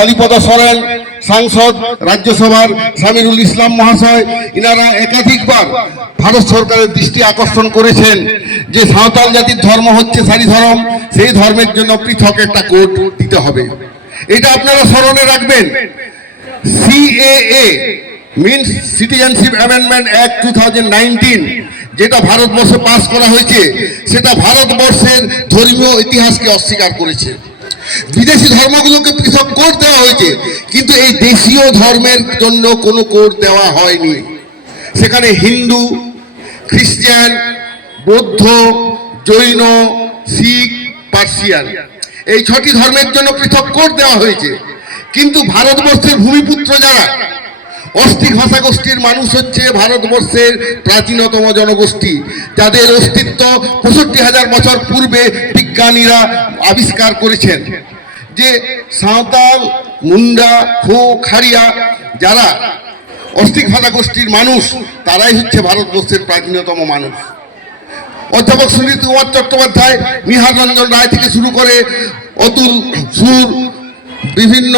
কালীপদ সরেন সাংসদ রাজ্যসভার সামিরুল ইসলাম মহাশয়, ইনারা একাধিকবার ভারত সরকারের দৃষ্টি আকর্ষণ করেছেন যে সাঁওতাল জাতির ধর্ম হচ্ছে সারি ধর্ম, সেই ধর্মের জন্য পৃথক একটা কোড দিতে হবে। এটা আপনারা স্মরণে রাখবেন। CAA means citizenship amendment act 2019 যেটা ভারতবর্ষে পাস করা হয়েছে, সেটা ভারতবর্ষের ধর্মীয় ইতিহাসকে অস্বীকার করেছে। বিদেশি ধর্মগুলোকে পৃথক কোড দেওয়া হয়েছে, কিন্তু এই দেশীয় ধর্মের জন্য কোনো কোড দেওয়া হয়নি। সেখানে হিন্দু, খ্রিস্টান, বৌদ্ধ, জৈন, শিখ, পার্সিয়ান এই 6টি ধর্মের জন্য পৃথক কোড দেওয়া হয়েছে। কিন্তু ভারতবর্ষের ভূমিপুত্র যারা অস্ট্রিক ভাষাগোষ্ঠীর মানুষ হচ্ছে ভারতবর্ষের প্রাচীনতম জনগোষ্ঠী, যাদের অস্তিত্ব 65,000 বছর পূর্বে বিজ্ঞানীরা আবিষ্কার করেছেন। যে সাঁওতাল, মুন্ডা, খো, খাড়িয়া যারা অস্ট্রিক ভাষাগোষ্ঠীর মানুষ, তারাই হচ্ছে ভারতবর্ষের প্রাচীনতম মানুষ। অধ্যাপক সুনীল কুমার চট্টোপাধ্যায়, নিহার রঞ্জন রায় থেকে শুরু করে অতুল সুর, বিভিন্ন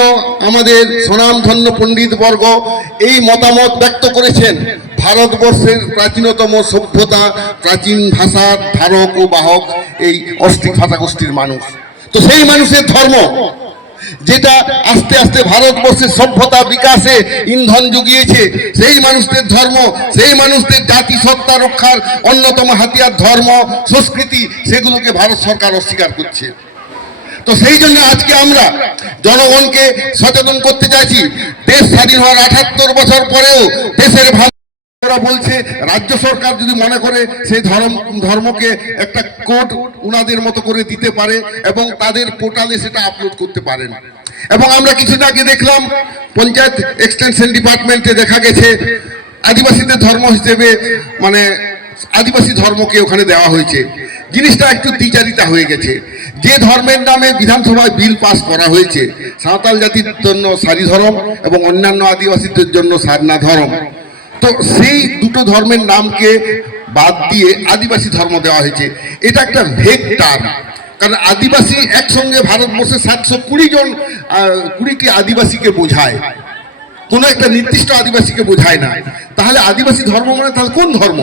আমাদের স্বনামধন্য পণ্ডিত বর্গ এই মতামত ব্যক্ত করেছেন ভারতবর্ষের প্রাচীনতম সভ্যতা, প্রাচীন ভাষার ধারক ও বাহক এই অস্ট্রিক ভাষাগোষ্ঠীর মানুষ। তো সেই মানুষের ধর্ম যেটা আস্তে আস্তে ভারতবর্ষের সভ্যতা বিকাশে ইন্ধন জুগিয়েছে, সেই মানুষদের ধর্ম, সেই মানুষদের জাতি সত্তা রক্ষার অন্যতম হাতিয়ার ধর্ম সংস্কৃতি, সেগুলোকে ভারত সরকার অস্বীকার করছে। তো সেই জন্য আজকে আমরা জনগণকে সচেতন করতে চাইছি। দেশ স্বাধীন হওয়ার 78 বছর পরেও দেশের ভাষা বলছে রাজ্য সরকার যদি মনে করে সেই ধর্মকে একটা কোড উনাদের মতো করে দিতে পারে এবং তাদের পোর্টালে সেটা আপলোড করতে পারেন। এবং আমরা কিছুদিন আগে দেখলাম পঞ্চায়েত এক্সটেনশন ডিপার্টমেন্টে দেখা গেছে আদিবাসীদের ধর্ম হিসেবে মানে আদিবাসী ধর্মকে ওখানে দেওয়া হয়েছে। জিনিসটা একটু দ্বিচারিতা হয়ে গেছে। যে ধর্মের নামে বিধানসভায় বিল পাস করা হয়েছে সাঁওতাল জাতির জন্য সারি ধর্ম এবং অন্যান্য আদিবাসীদের জন্য সারনা ধর্ম, তো সেই দুটো ধর্মের নামকে বাদ দিয়ে আদিবাসী ধর্ম দেওয়া হয়েছে। এটা একটা ভেগ টার্ম, কারণ আদিবাসী একসঙ্গে ভারতবর্ষে 720টি আদিবাসীকে বোঝায়, কোনো একটা নির্দিষ্ট আদিবাসীকে বোঝায় না। তাহলে আদিবাসী ধর্ম মানে তাহলে কোন ধর্ম?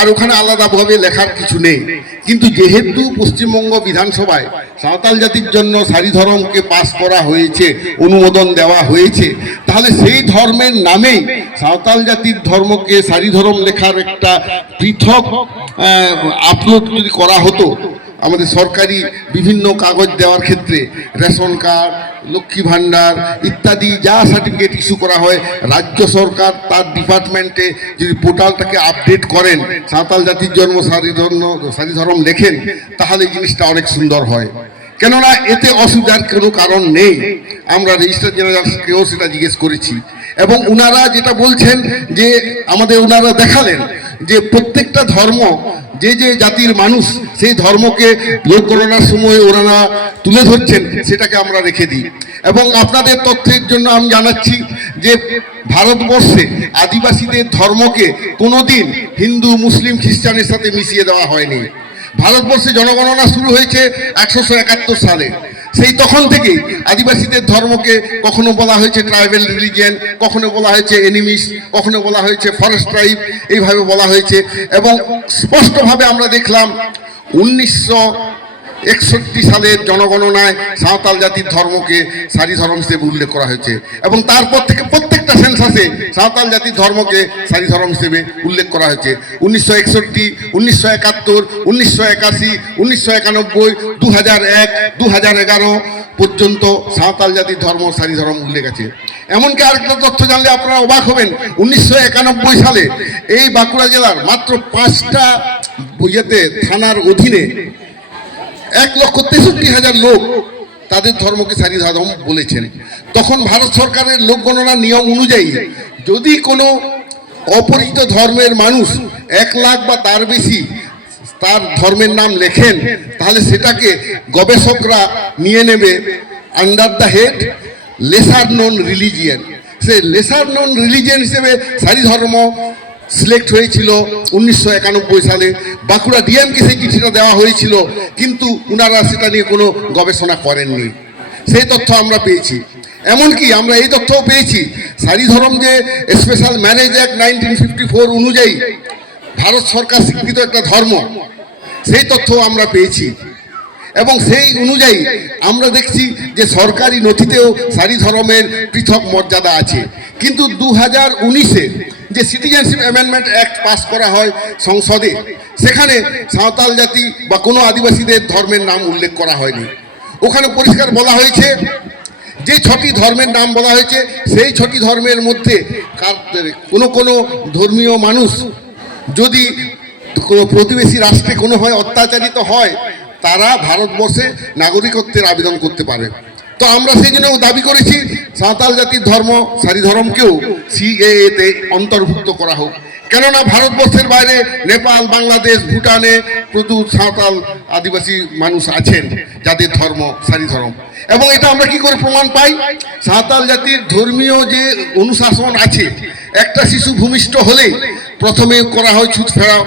আর ওখানে আলাদাভাবে লেখার কিছু নেই। কিন্তু যেহেতু পশ্চিমবঙ্গ বিধানসভায় সাঁওতাল জাতির জন্য সারি ধর্মকে পাস করা হয়েছে, অনুমোদন দেওয়া হয়েছে, তাহলে সেই ধর্মের নামেই সাঁওতাল জাতির ধর্মকে সারি ধর্ম লেখার একটা পৃথক আপলোড যদি করা হতো আমাদের সরকারি বিভিন্ন কাগজ দেওয়ার ক্ষেত্রে, রেশন কার্ড, লক্ষ্মী ভাণ্ডার ইত্যাদি যা সার্টিফিকেট ইস্যু করা হয়, রাজ্য সরকার তার ডিপার্টমেন্টে যদি পোর্টালটাকে আপডেট করেন, সাঁওতাল জাতির জন্ম সারি ধর্ম লেখেন, তাহলে জিনিসটা অনেক সুন্দর হয়। কেননা এতে অসুবিধার কোনো কারণ নেই। আমরা রেজিস্ট্রার জেনারেলকেও সেটা জিজ্ঞেস করেছি এবং উনারা যেটা বলছেন যে আমাদের উনারা দেখালেন যে প্রত্যেকটা ধর্ম যে যে জাতির মানুষ সেই ধর্মকে লোক গণনার সময় ওনারা তুলে ধরছেন, সেটাকে আমরা রেখে দিই। এবং আপনাদের তথ্যের জন্য আমি জানাচ্ছি যে ভারতবর্ষে আদিবাসীদের ধর্মকে কোনোদিন হিন্দু, মুসলিম, খ্রিস্টানের সাথে মিশিয়ে দেওয়া হয়নি। ভারতবর্ষে জনগণনা শুরু হয়েছে 1871 সালে। সেই তখন থেকেই আদিবাসীদের ধর্মকে কখনো বলা হয়েছে ট্রাইবেল রিলিজিয়ন, কখনো বলা হয়েছে এনিমিস, কখনো বলা হয়েছে ফরেস্ট ট্রাইব, এইভাবে বলা হয়েছে। এবং স্পষ্টভাবে আমরা দেখলাম 1961 সালের জনগণনায় সাঁওতাল জাতির ধর্মকে সারি ধর্ম হিসেবে উল্লেখ করা হয়েছে এবং তারপর থেকে প্রত্যেকটা সেন্সাসে সাঁওতাল জাতির ধর্মকে সারি ধর্ম হিসেবে উল্লেখ করা হয়েছে। 1961, 1971, 1981, 1991, 2001, 2011 পর্যন্ত সাঁওতাল জাতির ধর্ম সারি ধর্ম উল্লেখ আছে। এমনকি আরেকটা তথ্য জানলে আপনারা অবাক হবেন, 1991 সালে এই বাঁকুড়া জেলার মাত্র 5টা থানার অধীনে 1,63,000 লোক তাদের ধর্মকে সারি ধর্ম বলেছেন। তখন ভারত সরকারের লোক গণনার নিয়ম অনুযায়ী যদি কোনো অপরিচিত ধর্মের মানুষ 1 লাখ বা তার বেশি তার ধর্মের নাম লেখেন, তাহলে সেটাকে গবেষকরা নিয়ে নেবে under the head lesser non religion. সে লেসার নন রিলিজিয়ন হিসেবে সারি ধর্ম সিলেক্ট হয়েছিল 1991 সালে। বাঁকুড়া ডিএমকে সেই চিঠিটা দেওয়া হয়েছিল, কিন্তু ওনারা সেটা নিয়ে কোনো গবেষণা করেননি। সেই তথ্য আমরা পেয়েছি। এমনকি আমরা এই তথ্যও পেয়েছি সারি ধর্ম যে স্পেশাল ম্যারেজ অ্যাক্ট 1954 অনুযায়ী ভারত সরকার স্বীকৃত একটা ধর্ম, সেই তথ্য আমরা পেয়েছি। এবং সেই অনুযায়ী আমরা দেখছি যে সরকারি নথিতেও সারি ধর্মের পৃথক মর্যাদা আছে। কিন্তু 2019-এ যে সিটিজেনশিপ অ্যামেন্ডমেন্ট অ্যাক্ট পাস করা হয় সংসদে, সেখানে সাঁওতাল জাতি বা কোনো আদিবাসীদের ধর্মের নাম উল্লেখ করা হয়নি। ওখানে পরিষ্কার বলা হয়েছে যে 6টি ধর্মের নাম বলা হয়েছে, সেই 6টি ধর্মের মধ্যে কোনো ধর্মীয় মানুষ যদি কোনো প্রতিবেশী রাষ্ট্রে কোনোভাবে অত্যাচারিত হয়, তারা ভারতবর্ষে নাগরিকত্বের আবেদন করতে পারে। তো আমরা সেই জন্য দাবি করেছি সাঁওতাল জাতির ধর্ম সারি ধর্মকেও সিএএতে অন্তর্ভুক্ত করা হোক। কেননা ভারতবর্ষের বাইরে নেপাল, বাংলাদেশ, ভুটানে প্রচুর সাঁওতাল আদিবাসী মানুষ আছেন যাদের ধর্ম সারি ধর্ম। এবং এটা আমরা কি করে প্রমাণ পাই? সাঁওতাল জাতির ধর্মীয় যে অনুশাসন আছে, একটা শিশু ভূমিষ্ঠ হলেই প্রথমে করা হয় ছুঁচ ফেরা,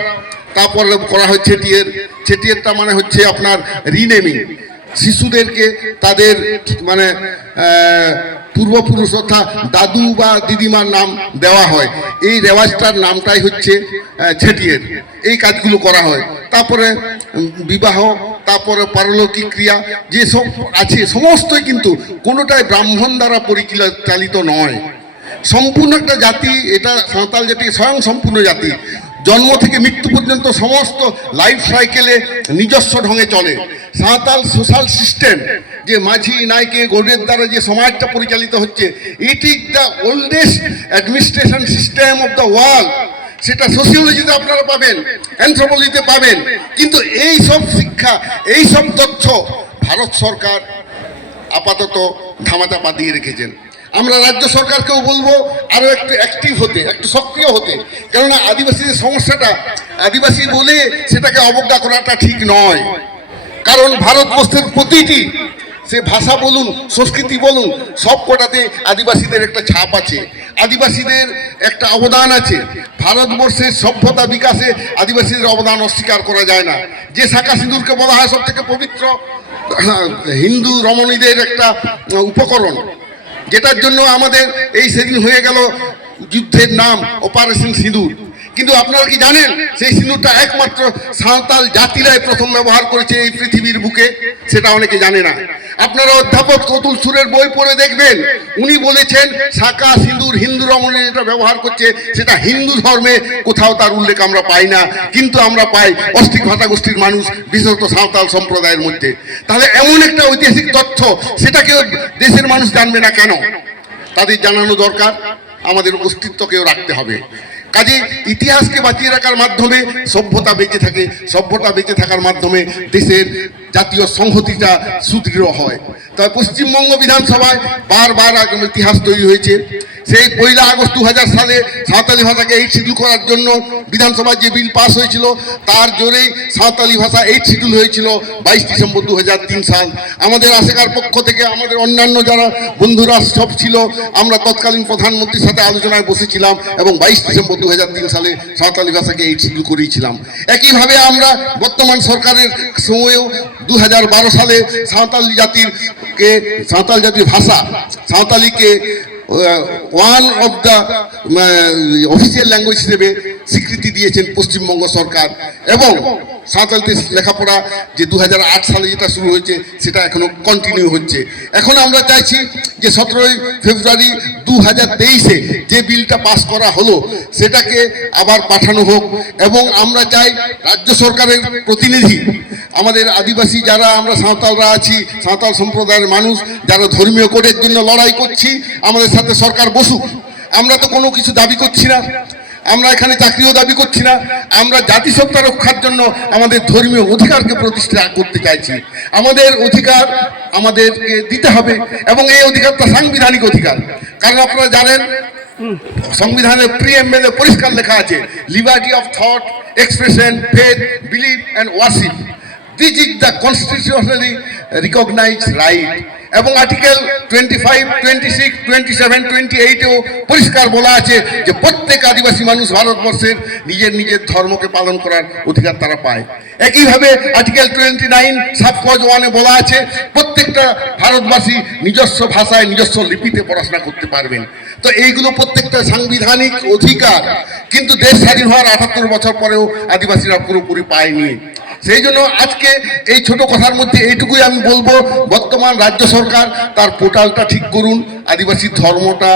তারপরে করা হয় ছেটিয়ের। ছেটিয়েরটা মানে হচ্ছে আপনার রিনেমিং, শিশুদেরকে তাদের মানে পূর্বপুরুষ অর্থাৎ দাদু বা দিদিমার নাম দেওয়া হয়। এই রেওয়াজটার নামটাই হচ্ছে ছেটিয়ের। এই কাজগুলো করা হয়। তারপরে বিবাহ, তারপরে পারলৌকিক ক্রিয়া যেসব আছে সমস্তই কিন্তু কোনোটাই ব্রাহ্মণ দ্বারা পরিচালিত নয়। সম্পূর্ণ একটা জাতি, এটা সাঁওতাল জাতি স্বয়ং সম্পূর্ণ জাতি। জন্ম থেকে মৃত্যু পর্যন্ত সমস্ত লাইফ সাইকেলে নিজস্ব ঢঙে চলে। সাঁওতাল সোশ্যাল সিস্টেম যে মাঝি নাইকে গৌড়ের দ্বারা যে সমাজটা পরিচালিত হচ্ছে, it is the oldest administration system of the world. সেটা সোশিওলজিতে আপনারা পাবেন, অ্যানথ্রোপোলজিতে পাবেন। কিন্তু এই সব শিক্ষা, এই সব তথ্য ভারত সরকার আপাতত ধামাচাপা দিয়ে রেখেছেন। আমরা রাজ্য সরকারকেও বলবো আরও একটু অ্যাক্টিভ হতে, একটু সক্রিয় হতে। কেননা আদিবাসীদের সমস্যাটা আদিবাসী বলে সেটাকে অবজ্ঞা করাটা ঠিক নয়। কারণ ভারতবর্ষের প্রতিটি সে ভাষা বলুন, সংস্কৃতি বলুন, সব কটাতে আদিবাসীদের একটা ছাপ আছে, আদিবাসীদের একটা অবদান আছে। ভারতবর্ষের সভ্যতা বিকাশে আদিবাসীদের অবদান অস্বীকার করা যায় না। যে শাঁখা সিঁদুরকে বলা হয় সব থেকে পবিত্র হিন্দু রমণীদের একটা উপকরণ, যেটার জন্য আমাদের এই সেদিন হয়ে গেল যুদ্ধের নাম অপারেশন সিঁদুর। কিন্তু আপনারা কি জানেন সেই সিঁদুরটা একমাত্র সাঁওতাল জাতিরাই প্রথম ব্যবহার করেছে এই পৃথিবীর বুকে? সেটা অনেকে জানে না। আপনারা অধ্যাপক কতুল সুরের বই পড়ে দেখবেন, উনি বলেছেন শাঁখা সিঁদুর হিন্দু রমণী যেটা ব্যবহার করছে সেটা হিন্দু ধর্মে কোথাও তার উল্লেখ আমরা পাই না, কিন্তু আমরা পাই অস্ট্রিক ভাষা গোষ্ঠীর মানুষ, বিশেষত সাঁওতাল সম্প্রদায়ের মধ্যে। তাহলে এমন একটা ঐতিহাসিক তথ্য, সেটাকে দেশের মানুষ জানবে না কেন? তাদের জানানো দরকার, আমাদের অস্তিত্বকেও রাখতে হবে। কাজে ইতিহাসকে বাঁচিয়ে রাখার মাধ্যমে সভ্যতা বেঁচে থাকে, সভ্যতা বেঁচে থাকার মাধ্যমে দেশের জাতীয় সংহতিটা সুদৃঢ় হয়। তবে পশ্চিমবঙ্গ বিধানসভায় বারবার ইতিহাস তৈরি হয়েছে। সেই 1 আগস্ট 2000 সালে সাঁওতালি ভাষাকে 8 শিডিউল করার জন্য বিধানসভায় যে বিল পাস হয়েছিল, তার জোরেই সাঁওতালি ভাষা 8 শিডিউল হয়েছিল 22 ডিসেম্বর 2003 সাল। আমাদের আশেকার পক্ষ থেকে আমাদের অন্যান্য যারা বন্ধুরা সব ছিল, আমরা তৎকালীন প্রধানমন্ত্রীর সাথে আলোচনায় বসেছিলাম এবং 22 ডিসেম্বর 2003 সালে সাঁওতালি ভাষাকে 8 শিডিউল করিয়েছিলাম। একইভাবে আমরা বর্তমান সরকারের সময়েও 2012 সালে সাঁওতাল জাতির ভাষা সাঁওতালিকে one of the official language হিসেবে স্বীকৃতি দিয়েছেন পশ্চিমবঙ্গ সরকার। এবং সাঁওতালিতে লেখাপড়া যে 2008 সালে যেটা শুরু হয়েছে সেটা এখনো কন্টিনিউ হচ্ছে। এখন আমরা চাইছি যে 17 ফেব্রুয়ারি 2023-এ যে বিলটা পাস করা হলো সেটাকে আবার পাঠানো হোক। এবং আমরা চাই রাজ্য সরকারের প্রতিনিধি, আমাদের আদিবাসী যারা আমরা সাঁওতালরা আছি, সাঁওতাল সম্প্রদায়ের মানুষ যারা ধর্মীয় কোডের জন্য লড়াই করছি, আমাদের সাথে সরকার বসুক। আমরা তো কোনো কিছু দাবি করছি না, আমরা এখানে চাকরিও দাবি করছি না, আমরা জাতিসত্তা রক্ষার জন্য আমাদের ধর্মীয় অধিকারকে প্রতিষ্ঠা করতে চাইছি। আমাদের অধিকার আমাদেরকে দিতে হবে এবং এই অধিকারটা সাংবিধানিক অধিকার। কারণ আপনারা জানেন সংবিধানের প্রিএম্বলে পরিষ্কার লেখা আছে liberty of thought, expression, faith, believe and worship. This is the constitutionally recognized right. এবং আর্টিকেল 25, 26, 27, 28-এও পরিষ্কার বলা আছে যে প্রত্যেক আদিবাসী মানুষ ভারতবর্ষের নিজের নিজের ধর্মকে পালন করার অধিকার তারা পায়। একইভাবে আর্টিকেল 29 সাব ক্লজ 1-এ বলা আছে প্রত্যেকটা ভারতবাসী নিজস্ব ভাষায় নিজস্ব লিপিতে পড়াশোনা করতে পারবেন। তো এইগুলো প্রত্যেকটা সাংবিধানিক অধিকার, কিন্তু দেশ স্বাধীন হওয়ার 78 বছর পরেও আদিবাসীরা পুরোপুরি পায়নি। সেই জন্য আজকে এই ছোট কথার মধ্যে এইটুকুই আমি বলবো, বর্তমান রাজ্য সরকার তার পোর্টালটা ঠিক করুন, আদিবাসী ধর্মটা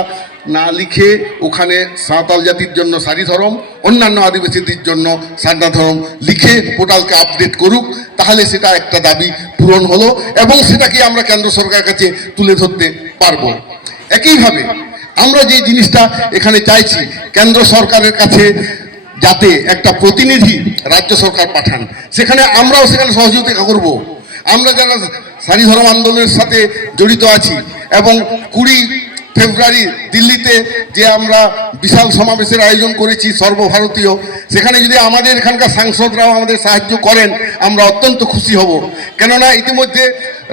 না লিখে ওখানে সাঁওতাল জাতির জন্য সারি ধর্ম, অন্যান্য আদিবাসীদের জন্য সারনা ধর্ম লিখে পোর্টালকে আপডেট করুক, তাহলে সেটা একটা দাবি পূরণ হলো এবং সেটাকে আমরা কেন্দ্র সরকারের কাছে তুলে ধরতে পারবো। একইভাবে আমরা যে জিনিসটা এখানে চাইছি, কেন্দ্র সরকারের কাছে যাতে একটা প্রতিনিধি রাজ্য সরকার পাঠান, সেখানে আমরাও সেখানে সহযোগিতা করব। আমরা যারা সারি ধর্ম আন্দোলনের সাথে জড়িত আছি এবং 20 ফেব্রুয়ারি দিল্লিতে যে আমরা বিশাল সমাবেশের আয়োজন করেছি সর্বভারতীয়, সেখানে যদি আমাদের এখানকার সাংসদরাও আমাদের সাহায্য করেন আমরা অত্যন্ত খুশি হব। কেননা ইতিমধ্যে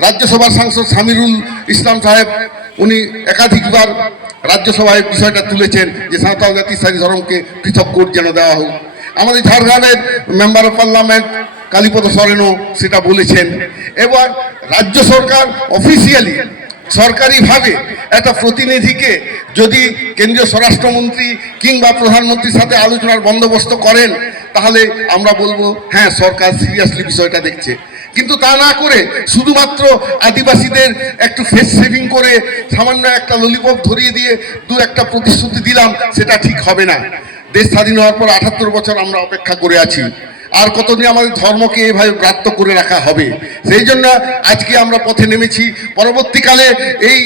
রাজ্যসভার সাংসদ সামিরুল ইসলাম সাহেব উনি একাধিকবার রাজ্যসভায় বিষয়টা তুলেছেন যে সাঁওতাল জাতির সারি ধর্মকে পৃথক কোড যেন দেওয়া হোক। আমাদের ঝাড়গ্রামের মেম্বার অফ পার্লামেন্ট কালীপদ সরেনও সেটা বলেছেন। এবার রাজ্য সরকার অফিসিয়ালি সরকারিভাবে একটা প্রতিনিধিকে যদি কেন্দ্রীয় স্বরাষ্ট্রমন্ত্রী কিংবা প্রধানমন্ত্রীর সাথে আলোচনার বন্দোবস্ত করেন, তাহলে আমরা বলবো হ্যাঁ সরকার সিরিয়াসলি বিষয়টা দেখছে। কিন্তু তা না করে শুধুমাত্র আদিবাসীদের একটু ফেস সেভিং করে সামান্য একটা ললিপপ ধরিয়ে দিয়ে দু একটা প্রতিশ্রুতি দিলাম, সেটা ঠিক হবে না। দেশ স্বাধীন হওয়ার পর 78 বছর আমরা অপেক্ষা করে আছি, আর কতদিন আমাদের ধর্মকে এভাবে ব্রাত্য করে রাখা হবে? সেই জন্য আজকে আমরা পথে নেমেছি। পরবর্তীকালে এই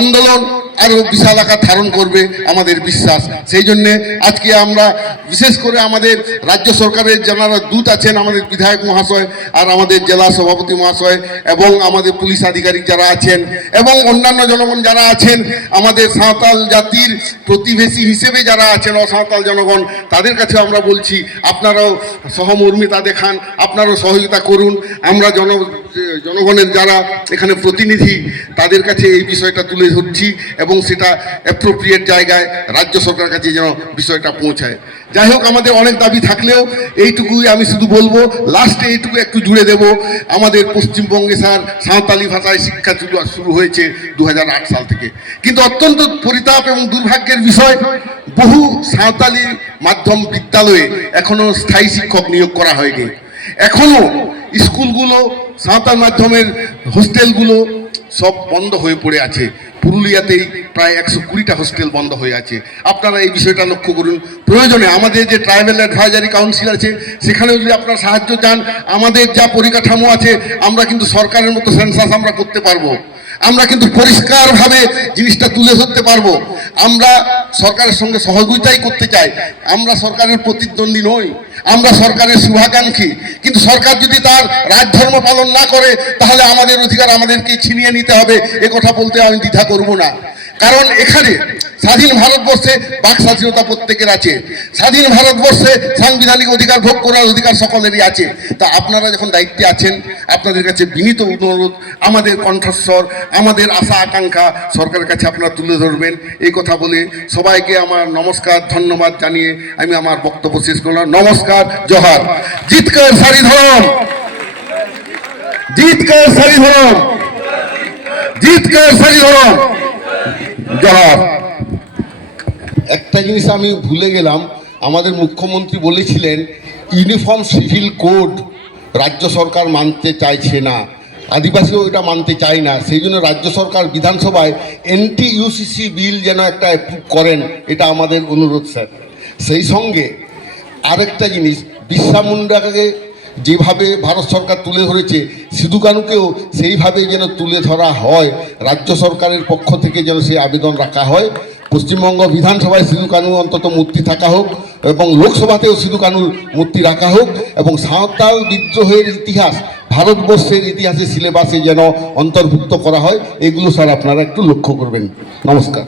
আন্দোলন আরও বিশাল আকার ধারণ করবে আমাদের বিশ্বাস। সেই জন্যে আজকে আমরা বিশেষ করে আমাদের রাজ্য সরকারের যারা দূত আছেন, আমাদের বিধায়ক মহাশয় আর আমাদের জেলা সভাপতি মহাশয় এবং আমাদের পুলিশ আধিকারিক যারা আছেন এবং অন্যান্য জনগণ যারা আছেন, আমাদের সাঁওতাল জাতির প্রতিবেশী হিসেবে যারা আছেন অসাঁওতাল জনগণ, তাদের কাছে আমরা বলছি আপনারাও সহমর্মিতা দেখান, আপনারাও সহযোগিতা করুন। আমরা জনগণের যারা এখানে প্রতিনিধি তাদের কাছে এই বিষয়টা তুলে ধরছি এবং সেটা অ্যাপ্রোপ্রিয়েট জায়গায় রাজ্য সরকারের কাছে যেন বিষয়টা পৌঁছায়। যাই হোক, আমাদের অনেক দাবি থাকলেও এইটুকুই আমি শুধু বলবো, লাস্টে এইটুকু একটু জুড়ে দেব। আমাদের পশ্চিমবঙ্গে স্যার সাঁওতালি ভাষায় শিক্ষা শুরু হয়েছে 2008 সাল থেকে, কিন্তু অত্যন্ত পরিতাপ এবং দুর্ভাগ্যের বিষয় বহু সাঁওতালি মাধ্যম বিদ্যালয়ে এখনো স্থায়ী শিক্ষক নিয়োগ করা হয়নি। এখনো স্কুলগুলো সাঁওতাল মাধ্যমের হোস্টেলগুলো সব বন্ধ হয়ে পড়ে আছে। পুরুলিয়াতেই প্রায় 120টা হোস্টেল বন্ধ হয়ে আছে। আপনারা এই বিষয়টা লক্ষ্য করুন। প্রয়োজনে আমাদের যে ট্রাইবাল অ্যাডভাইজারি কাউন্সিল আছে সেখানেও যদি আপনারা সাহায্য চান, আমাদের যা পরিকাঠামো আছে আমরা কিন্তু সরকারের মতো সেন্সাস আমরা করতে পারবো, আমরা কিন্তু পরিষ্কারভাবে জিনিসটা তুলে ধরতে পারবো। আমরা সরকারের সঙ্গে সহযোগিতাই করতে চাই, আমরা সরকারের প্রতিদ্বন্দ্বী নই, আমরা সরকারের শুভাকাঙ্ক্ষী। কিন্তু সরকার যদি তার রাজধর্ম পালন না করে তাহলে আমাদের অধিকার আমাদেরকে ছিনিয়ে নিতে হবে, এ কথা বলতে আমি দ্বিধা করব না। কারণ এখানে স্বাধীন ভারতবর্ষে বাক স্বাধীনতা প্রত্যেকের আছে, স্বাধীন ভারতবর্ষে সাংবিধানিক অধিকার ভোগ করার অধিকার সকলেরই আছে। তা আপনারা যখন দায়িত্বে আছেন, আপনাদের কাছে বিনীত অনুরোধ, আমাদের কণ্ঠস্বর, আমাদের আশা আকাঙ্ক্ষা সরকারের কাছে আপনারা তুলে ধরবেন। এই কথা বলে সবাইকে আমার নমস্কার, ধন্যবাদ জানিয়ে আমি আমার বক্তব্য শেষ করলাম। নমস্কার, জোহার। জিতকর সারি ধরম, জিতকর সারি ধরম, জিতকর সারি ধরম, জোহার। একটা জিনিস আমি ভুলে গেলাম, আমাদের মুখ্যমন্ত্রী বলেছিলেন ইউনিফর্ম সিভিল কোড রাজ্য সরকার মানতে চাইছে না, আদিবাসীও এটা মানতে চায় না। সেই জন্য রাজ্য সরকার বিধানসভায় NTUCC বিল যেন একটা অ্যাপ্রুভ করেন, এটা আমাদের অনুরোধ স্যার। সেই সঙ্গে আরেকটা জিনিস, বিরসা মুন্ডাকে যেভাবে ভারত সরকার তুলে ধরেছে, সিধু কানুকেও সেইভাবে যেন তুলে ধরা হয়, রাজ্য সরকারের পক্ষ থেকে যেন সেই আবেদন রাখা হয়। পশ্চিমবঙ্গ বিধানসভায় সিধু কানু অন্তত মূর্তি থাকা হোক এবং লোকসভাতেও সিধু কানুর মূর্তি রাখা হোক, এবং সাঁওতাল বিদ্রোহের ইতিহাস ভারতবর্ষের ইতিহাসে সিলেবাসে যেন অন্তর্ভুক্ত করা হয়। এগুলো স্যার আপনারা একটু লক্ষ্য করবেন। নমস্কার।